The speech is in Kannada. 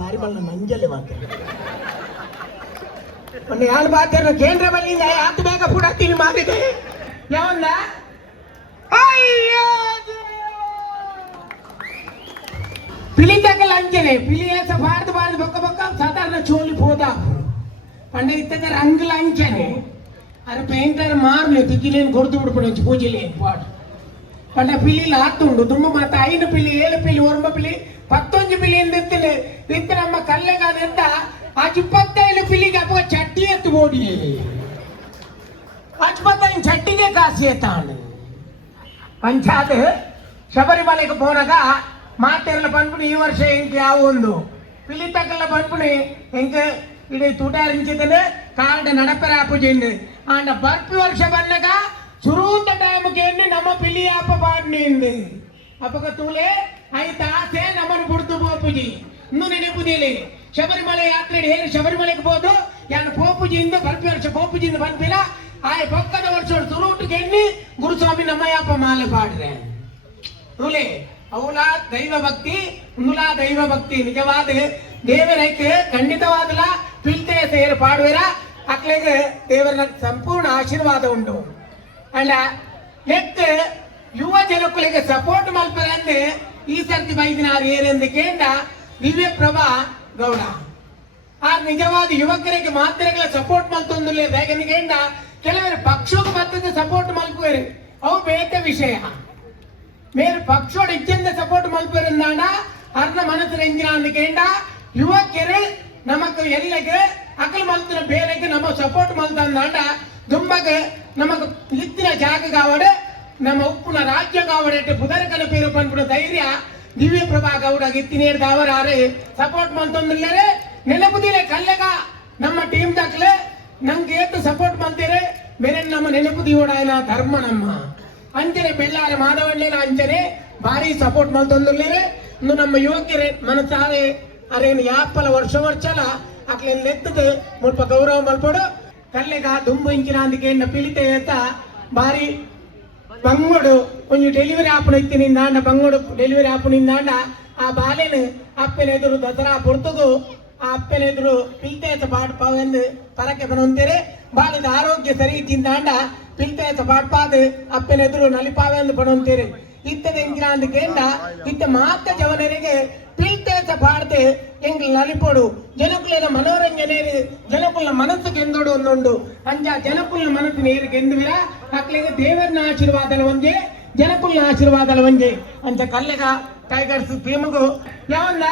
ಬಾರಿ ಬಣ್ಣ ನಂಜಲೆ ಮಾತ್ರ ಮೊನ್ನೆ ಯಾರು ಬಾತ್ಯಾರ ಕೇಂದ್ರ ಬಲ್ಲಿಂದ ಯಾತು ಬೇಗ ಪುಡತ್ತೀನಿ ಮಾರಿದೆ ಯಾವನ್ನ పిలి తగ్గల అంచనే పిలి వేస బారదు బారదు బొక్క బొక్క సాధారణ చోలి పోదా పండుగ ఇత్తగ రంగుల అంచనే అరే పెయింటర్ మారులే తిక్కిలేని కొడుతు ఉడిపడొచ్చు పూజలేని పాటు పండుగ పిల్లిలు ఆత్తుండు దుమ్మ మాత అయిన పిల్లి ఏళ్ళ పిల్లి ఒరమ పిల్లి 19 పిల్లి ఎత్తులే ఎత్తునమ్మ కళ్ళే కాదు ఎంత ఆ 25 పిల్లికి అప్ప చట్టి ఎత్తు ఓడి ఆ 25 చట్టినే కాసేతాను పంచాయత్ ಶಬರಿಮಲೆಗೆ ಹೋದಾಗ ಮಾತೆಲ್ಲ ಪನ್ಪುಣಿ ಈ ವರ್ಷ ಎಂಕೆ ಯಾವೊಂದು ಪಿಲಿ ತಕ್ಕಲ್ಲ ಪನ್ಪುಣಿ ಎಂಕೆ ಇಡೀ ತೂಟಾರಿಂಚಿದ್ರೆ ಕಾಂಡ ನಡಪರ ಆಪುಜಿಂಡು ಆಂಡ ಬರ್ಪಿ ವರ್ಷ ಬಂದಾಗ ಸುರೂತ ಟೈಮ್ಗೆ ನಮ್ಮ ಪಿಲಿ ಆಪ ಪಾಡ್ನಿಂದು ಅಪ್ಪಗ ತೂಲೆ ಐತ ಆಸೆ ನಮ್ಮನ್ನು ಬಿಡ್ತು ಬೋಪುಜಿ ಇನ್ನೂ ನೆನಪುದಿಲಿ ಶಬರಿಮಲೆ ಯಾತ್ರೆ ಹೇಳಿ ಶಬರಿಮಲೆಗೆ ಹೋದು ಯಾನು ಪೋಪುಜಿಯಿಂದ ಬರ್ಪಿ ವರ್ಷ ಪೋಪುಜಿಯಿಂದ ಬಂದಿಲ್ಲ ಆಯ್ ಪಕ್ಕದ ವರ್ಷ ಸುರೂಟಿಗೆ ಎಣ್ಣಿ ಗುರುಸ್ವಾಮಿ ನಮ್ಮಯ್ಯಪ್ಪ ಮಾಲೆ ಪಾಡ್ರೆ ತೂಲೆ ಅವಳ ದೈವ ಭಕ್ತಿ ಉಂದುಲಾ ದೈವ ಭಕ್ತಿ ನಿಜವಾದ ದೇವರಕ್ಕೆ ಖಂಡಿತವಾದಲ ಪಿಲ್ತೆ ಸೇರು ಪಾಡುವೆರ ಅಕ್ಲೆಗೆ ದೇವರ ಸಂಪೂರ್ಣ ಆಶೀರ್ವಾದ ಉಂಟು ಅಂಡ ಲೆಕ್ಕ ಯುವ ಜನಕ್ಕಳಿಗೆ ಸಪೋರ್ಟ್ ಮಲ್ಪರೆ ಅಂದ್ರೆ ಈ ಸರ್ತಿ ಬೈದಿನಾರು ಏರೆಂದು ಕೇಂದ್ರ ದಿವ್ಯ ಪ್ರಭಾ ಗೌಡ ಆ ನಿಜವಾದ ಯುವಕರಿಗೆ ಮಾತ್ರೆಗಳ ಸಪೋರ್ಟ್ ಮಲ್ತೊಂದುಲ್ಲ ಹೇಗೆಂದ ಕೆಲವರು ಪಕ್ಷಕ್ಕೆ ಬರ್ತದೆ ಸಪೋರ್ಟ್ ಮಲ್ಪುವರು ಅವು ಬೇತೆ ವಿಷಯ ಮೇರೆ ಪಕ್ಷೋಡು ಇಚ್ಛೆಂದ ಸಪೋರ್ಟ್ ಮಲ್ಪರಂದಾಂಡ ಅರ್ಧ ಮನಸ್ಸು ಎಂಜಿನ ಅಂದ್ಕೇಂಡ ಯುವಕರು ನಮಕ್ ಎಲ್ಲಗೆ ಅಕಲ್ ಮಲ್ತಿನ ಬೇರೆಗೆ ನಮ್ಮ ಸಪೋರ್ಟ್ ಮಲ್ತಂದಾಂಡ ದುಂಬಗೆ ನಮಕ್ ಇತ್ತಿನ ಜಾಗ ಕಾವಡೆ ನಮ್ಮ ಉಪ್ಪುನ ರಾಜ್ಯ ಕಾವಡೆ ಪುದರಕನ ಪೇರು ಪನ್ಪುನ ಧೈರ್ಯ ದಿವ್ಯ ಪ್ರಭಾ ಗೌಡ ಗಿತ್ತಿನೇರ್ದ ಅವರಾರೆ ಸಪೋರ್ಟ್ ಮಲ್ತೊಂದಿಲ್ಲರೆ ನೆನಪುದಿಲೆ ಕಲ್ಲೆಗ ನಮ್ಮ ಟೀಮ್ ದಾಖಲೆ ನಂಗೆ ಏತು ಸಪೋರ್ಟ್ ಮಲ್ತೀರೆ ಬೇರೆ ನಮ್ಮ ನೆನಪುದಿ ಓಡಾಯನ ಧರ್ಮ ನಮ್ಮ ಅಂಚನೆ ಬೆಳ್ಳಾರೆ ಮಾಧವಣ್ಣನ ಅಂಚನೆ ಭಾರಿ ಸಪೋರ್ಟ್ ಮಲ್ತೊಂದುಲ್ಲೇರೆ ಇನ್ನು ನಮ್ಮ ಯುವಕರೇ ಮನಸಾರೆ ಅರೇನು ಯಾಪಲ ವರ್ಷಲ ಅಕ್ಲೇನು ನೆತ್ತದು ಮುಲ್ಪ ಗೌರವ ಮಲ್ಪಡು ಕಲ್ಲೆಗ ದುಂಬು ಇಂಚಿನ ಅಂದಿಕೆ ಪಿಲಿತೆ ಏತ ಭಾರಿ ಬಂಗೋಡು ಒಂಜಿ ಡೆಲಿವರಿ ಆಪುಣ ಇತ್ತಿನಿಂದಾಂಡ ಬಂಗೋಡು ಡೆಲಿವರಿ ಆಪುನಿಂದಾಂಡ ಆ ಬಾಲೆನು ಅಪ್ಪನೆದುರು ದಸರಾ ಪೊರ್ತುಗು ಆ ಅಪ್ಪನೆದುರು ಪಿಲ್ತೇತ ಪಾಟ್ ಪಾವೆಂದು ಪರಕ್ಕೆ ಬನೊಂತೆರೆ ಬಾಲದ ಆರೋಗ್ಯ ಸರಿ ಇದ್ದಿಂದಾಂಡ ಪಿಲ್ತೇತ ಪಾಟ್ಪಾದು ಅಪ್ಪನೆದುರು ನಲಿಪಾವೆಂದು ಪಡೊಂತೆರೆ ಇತ್ತದ ಎಂಗಿನ ಅಂದಿಕೆಂಡ ಇತ್ತ ಮಾತ ಜವನರಿಗೆ ಪಿಲ್ತೇತ ಪಾಡ್ದೆ ಎಂಗ್ ನಲಿಪೊಡು ಜನಕುಲ ಮನೋರಂಜನೆ ಜನಕುಲ ಮನಸ್ಸು ಗೆಂದೋಡು ಒಂದೊಂದು ಅಂಜ ಜನಕುಲ ಮನಸ್ಸು ನೀರು ಗೆಂದುವಿರ ಅಕ್ಲೆಗೆ ದೇವರನ ಆಶೀರ್ವಾದಲ ಒಂಜೆ ಜನಕುಲ ಆಶೀರ್ವಾದಲ ಒಂಜೆ ಅಂಚ ಕಲ್ಲೆಗ ಟೈಗರ್ಸ್ ಟೀಮ್ಗು ಯಾವನ್ನ